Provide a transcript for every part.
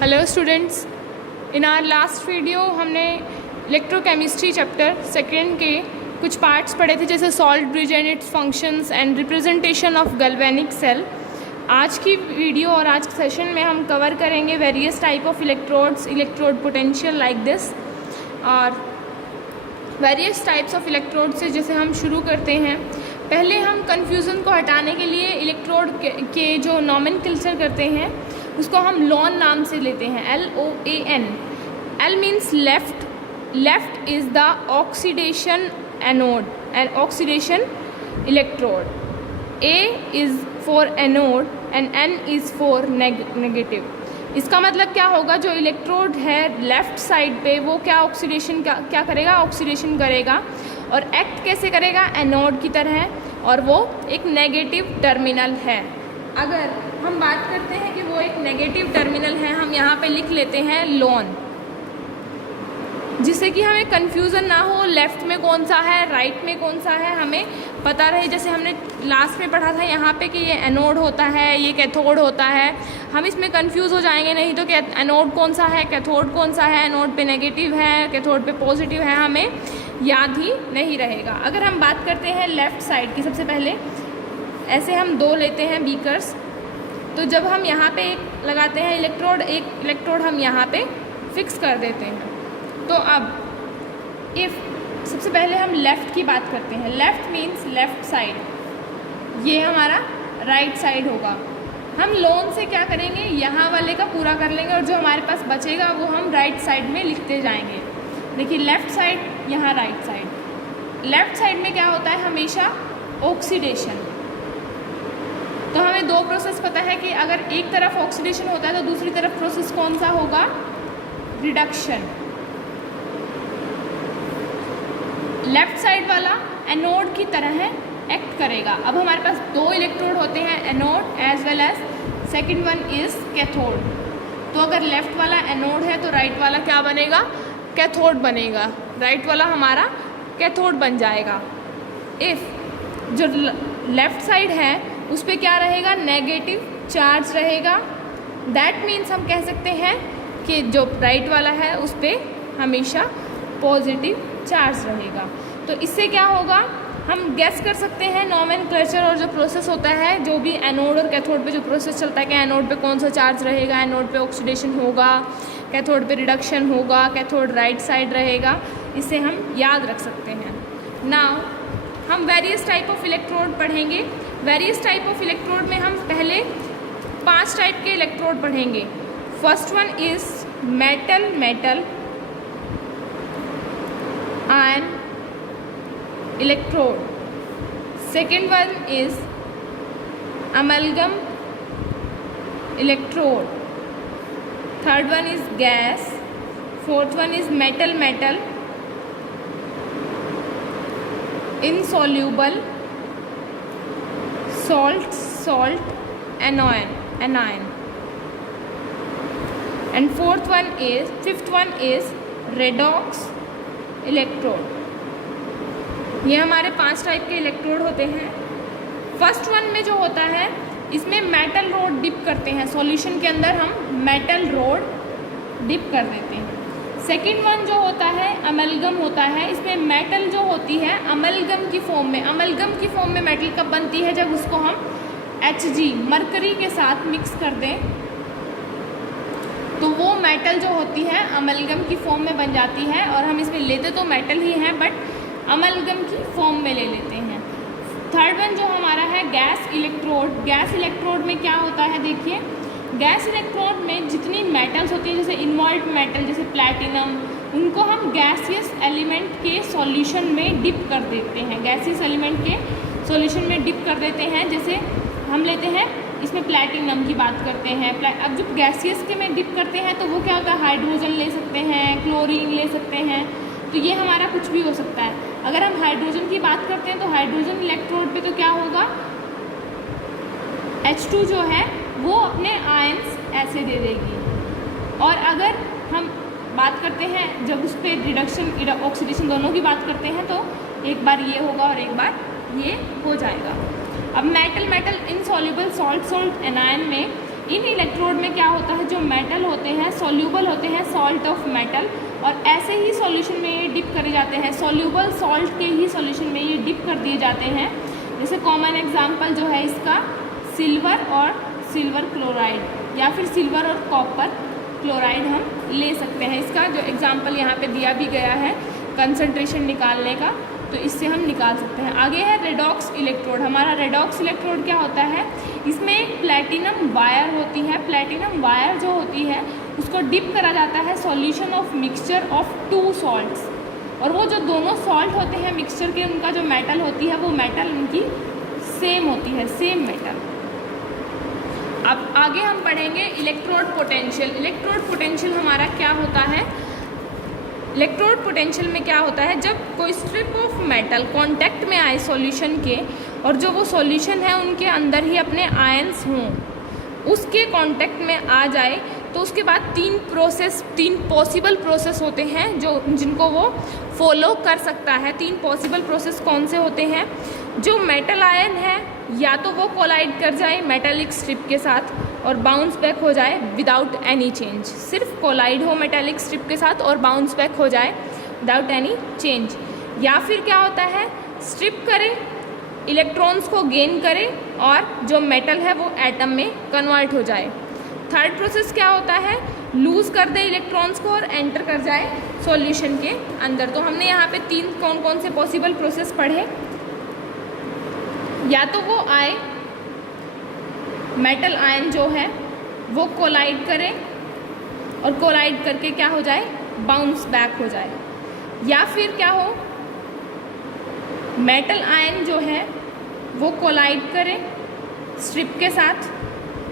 Hello students, in our last video हमने electrochemistry chapter second के कुछ पार्ट्स पढ़े थे, जैसे salt bridge and its functions and representation of galvanic cell. आज की वीडियो और आज के सेशन में हम कवर करेंगे various type of electrodes, electrode potential like this, और वेरियस टाइप्स ऑफ इलेक्ट्रोड से जैसे हम शुरू करते हैं। पहले हम कन्फ्यूज़न को हटाने के लिए इलेक्ट्रोड के जो नॉमेनक्लेचर करते हैं उसको हम लॉन नाम से लेते हैं, LOAN। L means left, left is the oxidation anode and oxidation electrode. A is for anode and N is for negative. इसका मतलब क्या होगा, जो इलेक्ट्रोड है लेफ़्ट साइड पे वो क्या ऑक्सीडेशन क्या करेगा, ऑक्सीडेशन करेगा, और एक्ट कैसे करेगा, एनोड की तरह, और वो एक नेगेटिव टर्मिनल है। अगर हम बात करते हैं कि वो एक नेगेटिव टर्मिनल है, हम यहाँ पे लिख लेते हैं लॉन, जिससे कि हमें कन्फ्यूज़न ना हो लेफ़्ट में कौन सा है, राइट में कौन सा है, हमें पता रहे। जैसे हमने लास्ट में पढ़ा था यहाँ पे कि ये एनोड होता है, ये कैथोड होता है, हम इसमें कंफ्यूज हो जाएंगे नहीं तो। कि एनोड कौन सा है, कैथोड कौन सा है, एनोड पे नेगेटिव है, कैथोड पे पॉजिटिव है, हमें याद ही नहीं रहेगा। अगर हम बात करते हैं लेफ़्ट साइड की, सबसे पहले ऐसे हम दो लेते हैं बीकर्स, तो जब हम यहाँ पे एक लगाते हैं इलेक्ट्रोड, एक इलेक्ट्रोड हम यहाँ पे फिक्स कर देते हैं। तो अब इफ़ सबसे पहले हम लेफ़्ट की बात करते हैं, लेफ़्ट मीन्स लेफ़्ट साइड, ये हमारा राइट साइड होगा। हम लॉन से क्या करेंगे, यहाँ वाले का पूरा कर लेंगे और जो हमारे पास बचेगा वो हम राइट साइड में लिखते जाएंगे। देखिए लेफ़्ट साइड, यहाँ राइट साइड। लेफ़्ट साइड में क्या होता है, हमेशा ऑक्सीडेशन। तो हमें दो प्रोसेस पता है कि अगर एक तरफ ऑक्सीडेशन होता है तो दूसरी तरफ प्रोसेस कौन सा होगा, रिडक्शन। लेफ़्ट साइड वाला एनोड की तरह एक्ट करेगा। अब हमारे पास दो इलेक्ट्रोड होते हैं, anode as well as second one is cathode. तो अगर लेफ़्ट वाला एनोड है तो राइट वाला क्या बनेगा, कैथोड बनेगा। राइट वाला हमारा कैथोड बन जाएगा। इफ़ जो लेफ़्ट साइड है उस पर क्या रहेगा, नेगेटिव चार्ज रहेगा। दैट मीन्स हम कह सकते हैं कि जो राइट वाला है उस पर हमेशा पॉजिटिव चार्ज रहेगा। तो इससे क्या होगा, हम गैस कर सकते हैं नॉमेनक्लेचर और जो प्रोसेस होता है, जो भी एनोड और कैथोड पे जो प्रोसेस चलता है कि एनोड पे कौन सा चार्ज रहेगा, एनोड पे ऑक्सीडेशन होगा, कैथोड पे रिडक्शन होगा, कैथोड राइट साइड रहेगा। इसे हम याद रख सकते हैं। नाउ हम वेरियस टाइप ऑफ इलेक्ट्रोड पढ़ेंगे। वेरियस टाइप ऑफ इलेक्ट्रोड में हम पहले 5 टाइप के इलेक्ट्रोड पढ़ेंगे। First one is metal, metal ion electrode. Second one is amalgam electrode. Third one is gas. Fourth one is metal, metal insoluble, salt, salt, anion, anion. And fifth one is redox electrode. ये हमारे 5 type के electrode होते हैं। First one में जो होता है, इसमें मेटल रोड डिप करते हैं, सॉल्यूशन के अंदर हम मेटल रोड डिप कर देते हैं। सेकंड वन जो होता है अमलगम होता है, इसमें मेटल जो होती है अमलगम की फॉर्म में। अमलगम की फॉर्म में मेटल कब बनती है, जब उसको हम Hg मरकरी के साथ मिक्स कर दें तो वो मेटल जो होती है अमलगम की फॉर्म में बन जाती है। और हम इसमें लेते तो मेटल ही हैं बट अमलगम की फॉर्म में ले लेते हैं। थर्ड वन जो हमारा है गैस इलेक्ट्रोड। गैस इलेक्ट्रोड में क्या होता है, देखिए गैस इलेक्ट्रोड में जितनी मेटल्स होती है, जैसे इन्वॉल्व मेटल जैसे प्लैटिनम, उनको हम गैसियस एलिमेंट के सॉल्यूशन में डिप कर देते हैं। गैसियस एलिमेंट के सॉल्यूशन में डिप कर देते हैं। जैसे हम लेते हैं इसमें प्लैटिनम की बात करते हैं। अब जब गैसियस के में डिप करते हैं तो वो क्या होता है, हाइड्रोजन ले सकते हैं, क्लोरीन ले सकते हैं, तो ये हमारा कुछ भी हो सकता है। अगर हम हाइड्रोजन की बात करते हैं तो हाइड्रोजन इलेक्ट्रोड पे तो क्या होगा, H2 जो है वो अपने आयंस ऐसे दे देगी। और अगर हम बात करते हैं जब उस पर रिडक्शन ऑक्सीडेशन दोनों की बात करते हैं तो एक बार ये होगा और एक बार ये हो जाएगा। अब metal metal insoluble salt salt anion में इन इलेक्ट्रोड में क्या होता है, जो मेटल होते हैं सॉल्यूबल होते हैं सॉल्ट ऑफ मेटल, और ऐसे ही सॉल्यूशन में ये डिप करे जाते हैं, सॉल्यूबल सॉल्ट के ही सॉल्यूशन में ये डिप कर दिए जाते हैं। जैसे कॉमन एग्जांपल जो है इसका सिल्वर और सिल्वर क्लोराइड या फिर सिल्वर और कॉपर क्लोराइड हम ले सकते हैं। इसका जो एग्जांपल यहाँ पे दिया भी गया है कंसंट्रेशन निकालने का, तो इससे हम निकाल सकते हैं। आगे है रेडॉक्स इलेक्ट्रोड। हमारा रेडॉक्स इलेक्ट्रोड क्या होता है, इसमें एक प्लैटिनम वायर होती है। प्लैटिनम वायर जो होती है उसको डिप करा जाता है solution of mixture of 2 salts, और वो जो दोनों सॉल्ट होते हैं मिक्सचर के, उनका जो मेटल होती है वो मेटल उनकी सेम होती है, सेम मेटल। अब आगे हम पढ़ेंगे इलेक्ट्रोड पोटेंशियल। इलेक्ट्रोड पोटेंशियल हमारा क्या होता है, इलेक्ट्रोड पोटेंशियल में क्या होता है, जब कोई स्ट्रिप ऑफ मेटल कांटेक्ट में आए सॉल्यूशन के, और जो वो सॉल्यूशन है उनके अंदर ही अपने आयंस हों, उसके कांटेक्ट में आ जाए, तो उसके बाद 3 पॉसिबल प्रोसेस होते हैं जिनको वो फॉलो कर सकता है। 3 पॉसिबल प्रोसेस कौन से होते हैं, जो मेटल आयन है या तो वो कोलाइड कर जाए मेटेलिक स्ट्रिप के साथ और बाउंस बैक हो जाए विदाउट एनी चेंज, सिर्फ कोलाइड हो मेटेलिक स्ट्रिप के साथ और बाउंस बैक हो जाए विदाउट एनी चेंज, या फिर क्या होता है स्ट्रिप करे, इलेक्ट्रॉन्स को गेन करे और जो मेटल है वो एटम में कन्वर्ट हो जाए। थर्ड प्रोसेस क्या होता है, लूज़ कर दे इलेक्ट्रॉन्स को और एंटर कर जाए सॉल्यूशन के अंदर। तो हमने यहाँ पे 3 कौन कौन से पॉसिबल प्रोसेस पढ़े, या तो वो आए मेटल आयन जो है वो कोलाइड करे और कोलाइड करके क्या हो जाए, बाउंस बैक हो जाए, या फिर क्या हो मेटल आयन जो है वो कोलाइड करे स्ट्रिप के साथ,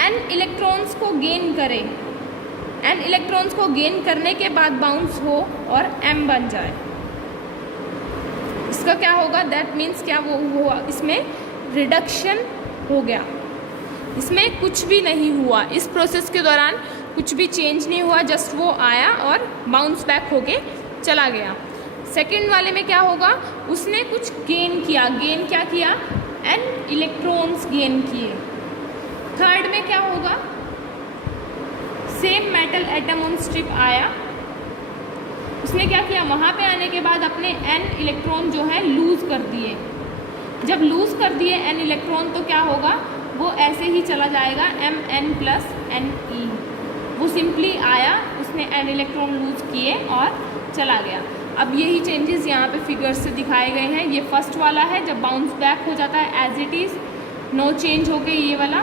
एन इलेक्ट्रॉन्स को गेन करे, एन इलेक्ट्रॉन्स को गेन करने के बाद बाउंस हो और एम बन जाए। इसका क्या होगा, दैट मीन्स क्या वो हुआ, इसमें रिडक्शन हो गया, इसमें कुछ भी नहीं हुआ, इस प्रोसेस के दौरान कुछ भी चेंज नहीं हुआ, जस्ट वो आया और बाउंस बैक होके चला गया। सेकंड वाले में क्या होगा, उसने कुछ गेन किया, गेन क्या किया, एन इलेक्ट्रॉन्स गेन किए। थर्ड में क्या होगा, same metal atom on strip आया, उसने क्या किया, वहाँ पे आने के बाद अपने एन इलेक्ट्रॉन जो है लूज़ कर दिए। जब लूज़ कर दिए एन इलेक्ट्रॉन तो क्या होगा, वो ऐसे ही चला जाएगा Mn+Ne, वो सिंपली आया, उसने एन इलेक्ट्रॉन लूज़ किए और चला गया। अब यही चेंजेस यहाँ पे फिगर्स से दिखाए गए हैं। ये फर्स्ट वाला है, जब बाउंस बैक हो जाता है as it is, no change होके ये वाला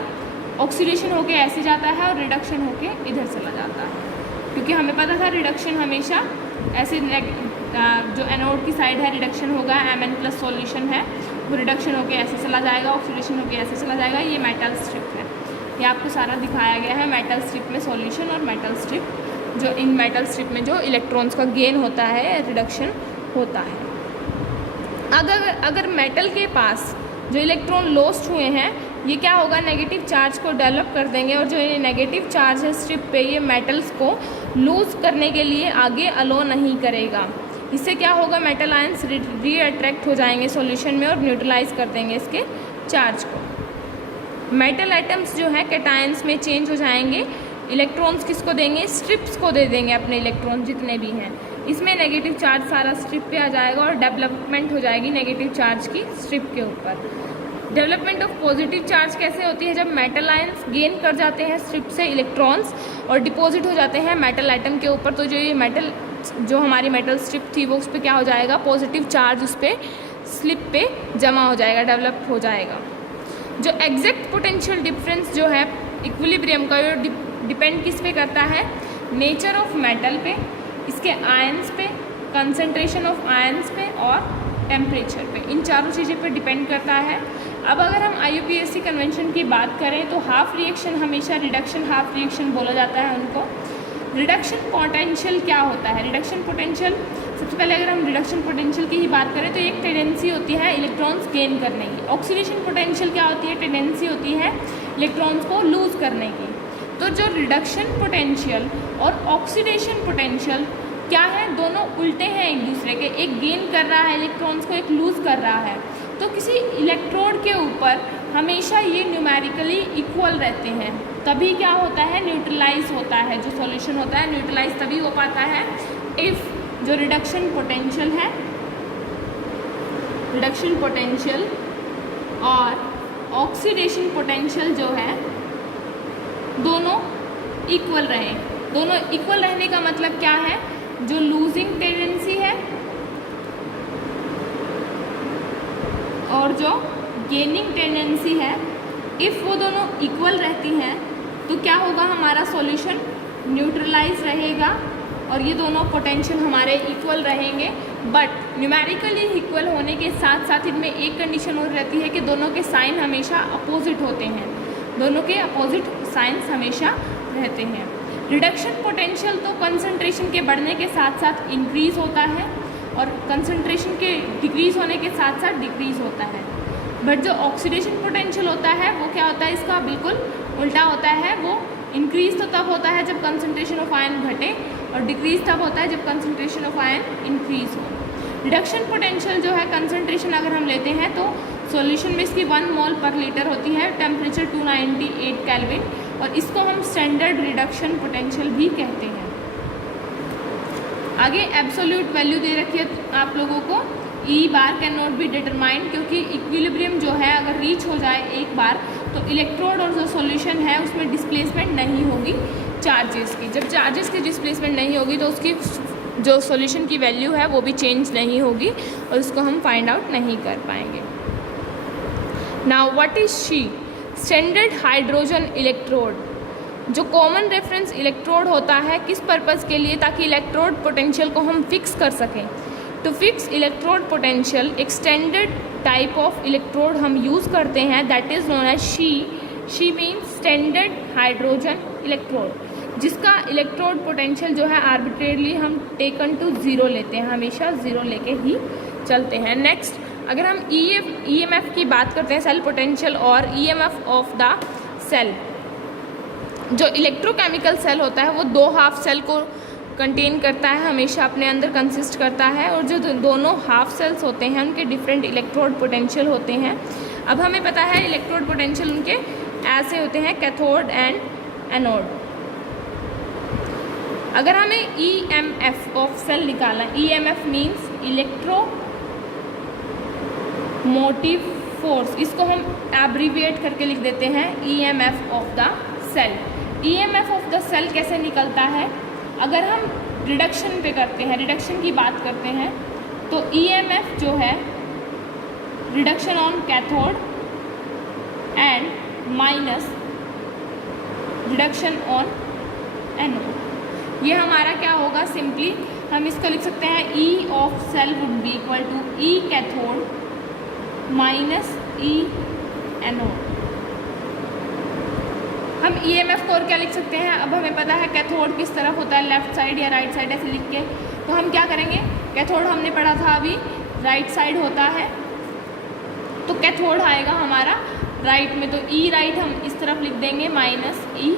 ऑक्सीडेशन होके ऐसे जाता है और रिडक्शन होके इधर चला जाता है, क्योंकि हमें पता था रिडक्शन हमेशा ऐसे जो एनोड की साइड है रिडक्शन होगा, Mn+ सॉल्यूशन है वो रिडक्शन होके ऐसे चला जाएगा, ऑक्सीडेशन होके ऐसे चला जाएगा। ये मेटल स्ट्रिप है, ये आपको सारा दिखाया गया है, मेटल स्ट्रिप में सॉल्यूशन और मेटल स्ट्रिप, जो इन मेटल स्ट्रिप में जो इलेक्ट्रॉन्स का गेन होता है, रिडक्शन होता है। अगर मेटल के पास जो इलेक्ट्रॉन लॉस्ट हुए हैं, ये क्या होगा, नेगेटिव चार्ज को डेवलप कर देंगे, और जो ये नेगेटिव चार्ज है स्ट्रिप पे, ये मेटल्स को लूज़ करने के लिए आगे अलो नहीं करेगा। इससे क्या होगा, मेटल आयंस री अट्रैक्ट हो जाएंगे सॉल्यूशन में और न्यूट्रलाइज कर देंगे इसके चार्ज को। मेटल एटम्स जो है कैटायंस में चेंज हो जाएंगे, इलेक्ट्रॉन्स किसको देंगे, स्ट्रिप्स को दे देंगे अपने इलेक्ट्रॉन जितने भी हैं, इसमें नेगेटिव चार्ज सारा स्ट्रिप पे आ जाएगा और डेवलपमेंट हो जाएगी नेगेटिव चार्ज की स्ट्रिप के ऊपर। डेवलपमेंट ऑफ पॉजिटिव चार्ज कैसे होती है, जब मेटल आयंस गेन कर जाते हैं स्ट्रिप से इलेक्ट्रॉन्स और डिपॉजिट हो जाते हैं मेटल एटम के ऊपर, तो जो ये मेटल जो हमारी मेटल स्ट्रिप थी वो उस पर क्या हो जाएगा, पॉजिटिव चार्ज उस पर स्लिप पे जमा हो जाएगा, डेवलप हो जाएगा। जो एग्जैक्ट पोटेंशियल डिफरेंस जो है इक्विलिब्रियम का, डिपेंड किस पे करता है, नेचर ऑफ मेटल पे, इसके आयंस पे, कंसंट्रेशन ऑफ आयंस पे और टेम्परेचर पे, इन चारों चीज़ों पे डिपेंड करता है। अब अगर हम IUPAC कन्वेंशन की बात करें तो हाफ रिएक्शन हमेशा रिडक्शन हाफ रिएक्शन बोला जाता है उनको। रिडक्शन पोटेंशियल क्या होता है, रिडक्शन पोटेंशियल, सबसे पहले अगर हम रिडक्शन पोटेंशियल की ही बात करें तो एक टेंडेंसी होती है इलेक्ट्रॉन्स गेन करने की। ऑक्सीडेशन पोटेंशियल क्या होती है, टेंडेंसी होती है इलेक्ट्रॉन्स को लूज़ करने की। तो जो रिडक्शन पोटेंशियल और ऑक्सीडेशन पोटेंशियल क्या है, दोनों उल्टे हैं एक दूसरे के, एक गेन कर रहा है इलेक्ट्रॉन्स को, एक लूज़ कर रहा है। तो किसी इलेक्ट्रोड के ऊपर हमेशा ये न्यूमेरिकली इक्वल रहते हैं, तभी क्या होता है, न्यूट्रलाइज होता है। जो सॉल्यूशन होता है न्यूट्रलाइज तभी हो पाता है इफ़ जो रिडक्शन पोटेंशियल है, रिडक्शन पोटेंशियल और ऑक्सीडेशन पोटेंशियल जो है दोनों इक्वल रहे। दोनों इक्वल रहने का मतलब क्या है, जो लूजिंग टेंडेंसी है और जो गेनिंग टेंडेंसी है, इफ़ वो दोनों इक्वल रहती हैं तो क्या होगा, हमारा सॉल्यूशन न्यूट्रलाइज रहेगा और ये दोनों पोटेंशियल हमारे इक्वल रहेंगे। बट न्यूमेरिकली इक्वल होने के साथ साथ इनमें एक कंडीशन और रहती है कि दोनों के साइन हमेशा अपोजिट होते हैं, दोनों के अपोजिट साइंस हमेशा रहते हैं। रिडक्शन पोटेंशियल तो कंसंट्रेशन के बढ़ने के साथ साथ इंक्रीज़ होता है और कंसंट्रेशन के डिक्रीज़ होने के साथ साथ डिक्रीज़ होता है। बट जो ऑक्सीडेशन पोटेंशियल होता है वो क्या होता है, इसका बिल्कुल उल्टा होता है। वो इंक्रीज़ तो तब होता है जब कंसंट्रेशन ऑफ आयन घटे और डिक्रीज़ तब होता है जब कंसंट्रेशन ऑफ आयन इंक्रीज़ हो। रिडक्शन पोटेंशियल जो है, कंसंट्रेशन अगर हम लेते हैं तो सॉल्यूशन में इसकी 1 मोल पर लीटर होती है, टेम्परेचर 298 केल्विन, और इसको हम स्टैंडर्ड रिडक्शन पोटेंशियल भी कहते हैं। आगे एब्सोल्यूट वैल्यू दे रखी है आप लोगों को, ई बार कैन नॉट बी डिटरमाइंड, क्योंकि इक्विलिब्रियम जो है अगर रीच हो जाए एक बार तो इलेक्ट्रोड और जो सॉल्यूशन है उसमें डिस्प्लेसमेंट नहीं होगी चार्जेस की। जब चार्जेस की डिस्प्लेसमेंट नहीं होगी तो उसकी जो सॉल्यूशन की वैल्यू है वो भी चेंज नहीं होगी और उसको हम फाइंड आउट नहीं कर पाएंगे। Now what is she? Standard hydrogen electrode. जो कॉमन रेफरेंस इलेक्ट्रोड होता है किस पर्पज़ के लिए, ताकि इलेक्ट्रोड पोटेंशियल को हम फिक्स कर सकें। टू फिक्स इलेक्ट्रोड पोटेंशियल एक स्टैंडर्ड टाइप ऑफ इलेक्ट्रोड हम यूज़ करते हैं, that is known as SHE. SHE means standard hydrogen electrode, जिसका इलेक्ट्रोड पोटेंशियल जो है आर्बिट्रेरली हम टेकन टू ज़ीरो लेते हैं, हमेशा ज़ीरो लेके ही चलते हैं। नेक्स्ट, अगर हम EMF की बात करते हैं, सेल पोटेंशियल और EMF ऑफ द सेल। जो इलेक्ट्रोकेमिकल सेल होता है वो 2 हाफ सेल को कंटेन करता है, हमेशा अपने अंदर कंसिस्ट करता है, और जो दोनों हाफ सेल्स होते हैं उनके डिफरेंट इलेक्ट्रोड पोटेंशियल होते हैं। अब हमें पता है इलेक्ट्रोड पोटेंशियल उनके ऐसे होते हैं, कैथोड एंड एनोड। अगर हमें EMF ऑफ सेल निकालना, EMF means electro motive force, इसको हम एब्रीविएट करके लिख देते हैं EMF of the cell. EMF of the cell कैसे निकलता है, अगर हम रिडक्शन पे करते हैं, रिडक्शन की बात करते हैं, तो EMF जो है reduction on cathode and minus reduction on anode. ये हमारा क्या होगा, सिंपली हम इसको लिख सकते हैं E of cell would be equal to E cathode minus E anode. हम EMF को और क्या लिख सकते हैं, अब हमें पता है कैथोड किस तरफ होता है, लेफ्ट साइड या राइट साइड ऐसे लिख के, तो हम क्या करेंगे, कैथोड हमने पढ़ा था अभी राइट साइड होता है, तो कैथोड आएगा हमारा राइट में, तो E राइट हम इस तरफ लिख देंगे माइनस E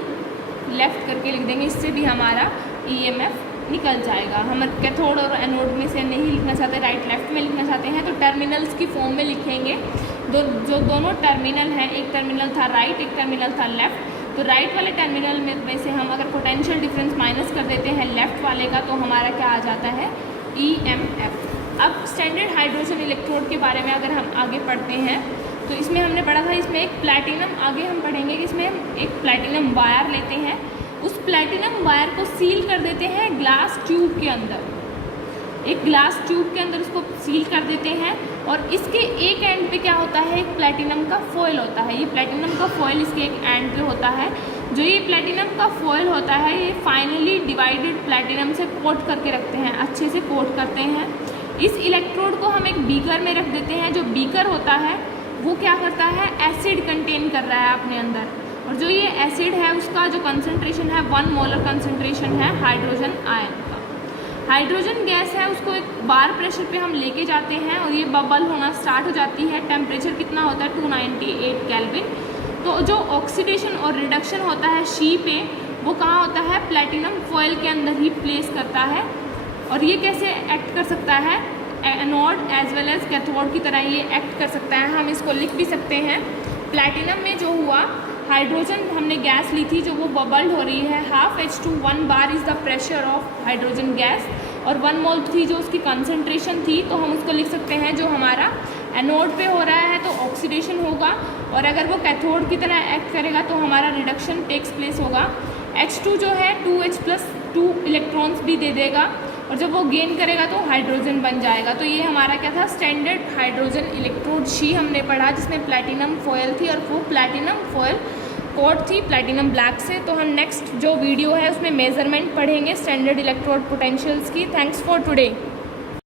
लेफ्ट करके लिख देंगे, इससे भी हमारा EMF निकल जाएगा। हम कैथोड और एनोड में से नहीं लिखना चाहते, राइट लेफ्ट में लिखना चाहते हैं, तो टर्मिनल्स की फॉर्म में लिखेंगे। जो दोनों टर्मिनल हैं, एक टर्मिनल था राइट, एक टर्मिनल था लेफ्ट, तो राइट वाले टर्मिनल में से हम अगर पोटेंशियल डिफरेंस माइनस कर देते हैं लेफ्ट वाले का, तो हमारा क्या आ जाता है, EMF। अब स्टैंडर्ड हाइड्रोजन इलेक्ट्रोड के बारे में अगर हम आगे पढ़ते हैं, तो इसमें हमने पढ़ा था, इसमें एक प्लैटिनम, आगे हम पढ़ेंगे कि इसमें हम एक प्लैटिनम वायर लेते हैं, उस प्लैटिनम वायर को सील कर देते हैं ग्लास ट्यूब के अंदर, एक ग्लास ट्यूब के अंदर उसको सील कर देते हैं, और इसके एक एंड पे क्या होता है, एक प्लैटिनम का फॉयल होता है। ये प्लैटिनम का फॉयल इसके एक एंड पे होता है। जो ये प्लैटिनम का फॉयल होता है, ये फाइनली डिवाइडेड प्लैटिनम से कोट करके रखते हैं, अच्छे से कोट करते हैं। इस इलेक्ट्रोड को हम एक बीकर में रख देते हैं। जो बीकर होता है वो क्या करता है, एसिड कंटेन कर रहा है अपने अंदर, और जो ये एसिड है उसका जो कंसनट्रेशन है 1 मोलर कंसनट्रेशन है हाइड्रोजन आयन का। हाइड्रोजन गैस है, उसको एक बार प्रेशर पे हम लेके जाते हैं और ये बबल होना स्टार्ट हो जाती है। टेम्परेचर कितना होता है, 298 केल्विन। तो जो ऑक्सीडेशन और रिडक्शन होता है शी पे, वो कहाँ होता है, प्लैटिनम फॉयल के अंदर ही प्लेस करता है। और ये कैसे एक्ट कर सकता है, anode as well as cathode की तरह ये एक्ट कर सकता है। हम इसको लिख भी सकते हैं, प्लैटिनम में जो हुआ हाइड्रोजन हमने गैस ली थी जो वो बबल्ड हो रही है, half H2 1 bar is the pressure of hydrogen gas, और 1 मोल थी जो उसकी कंसंट्रेशन थी, तो हम उसको लिख सकते हैं जो हमारा एनोड पे हो रहा है तो ऑक्सीडेशन होगा, और अगर वो कैथोड की तरह एक्ट करेगा तो हमारा रिडक्शन टेक्स प्लेस होगा। H2 जो है 2H+2 इलेक्ट्रॉन्स भी दे देगा, और जब वो गेन करेगा तो हाइड्रोजन बन जाएगा। तो ये हमारा क्या था, स्टैंडर्ड हाइड्रोजन इलेक्ट्रोड शी हमने पढ़ा, जिसमें प्लैटिनम फॉयल थी और वो प्लैटिनम फॉयल कोट थी प्लैटिनम ब्लैक से। तो हम नेक्स्ट जो वीडियो है उसमें मेजरमेंट पढ़ेंगे स्टैंडर्ड इलेक्ट्रोड पोटेंशियल्स की। Thanks for today.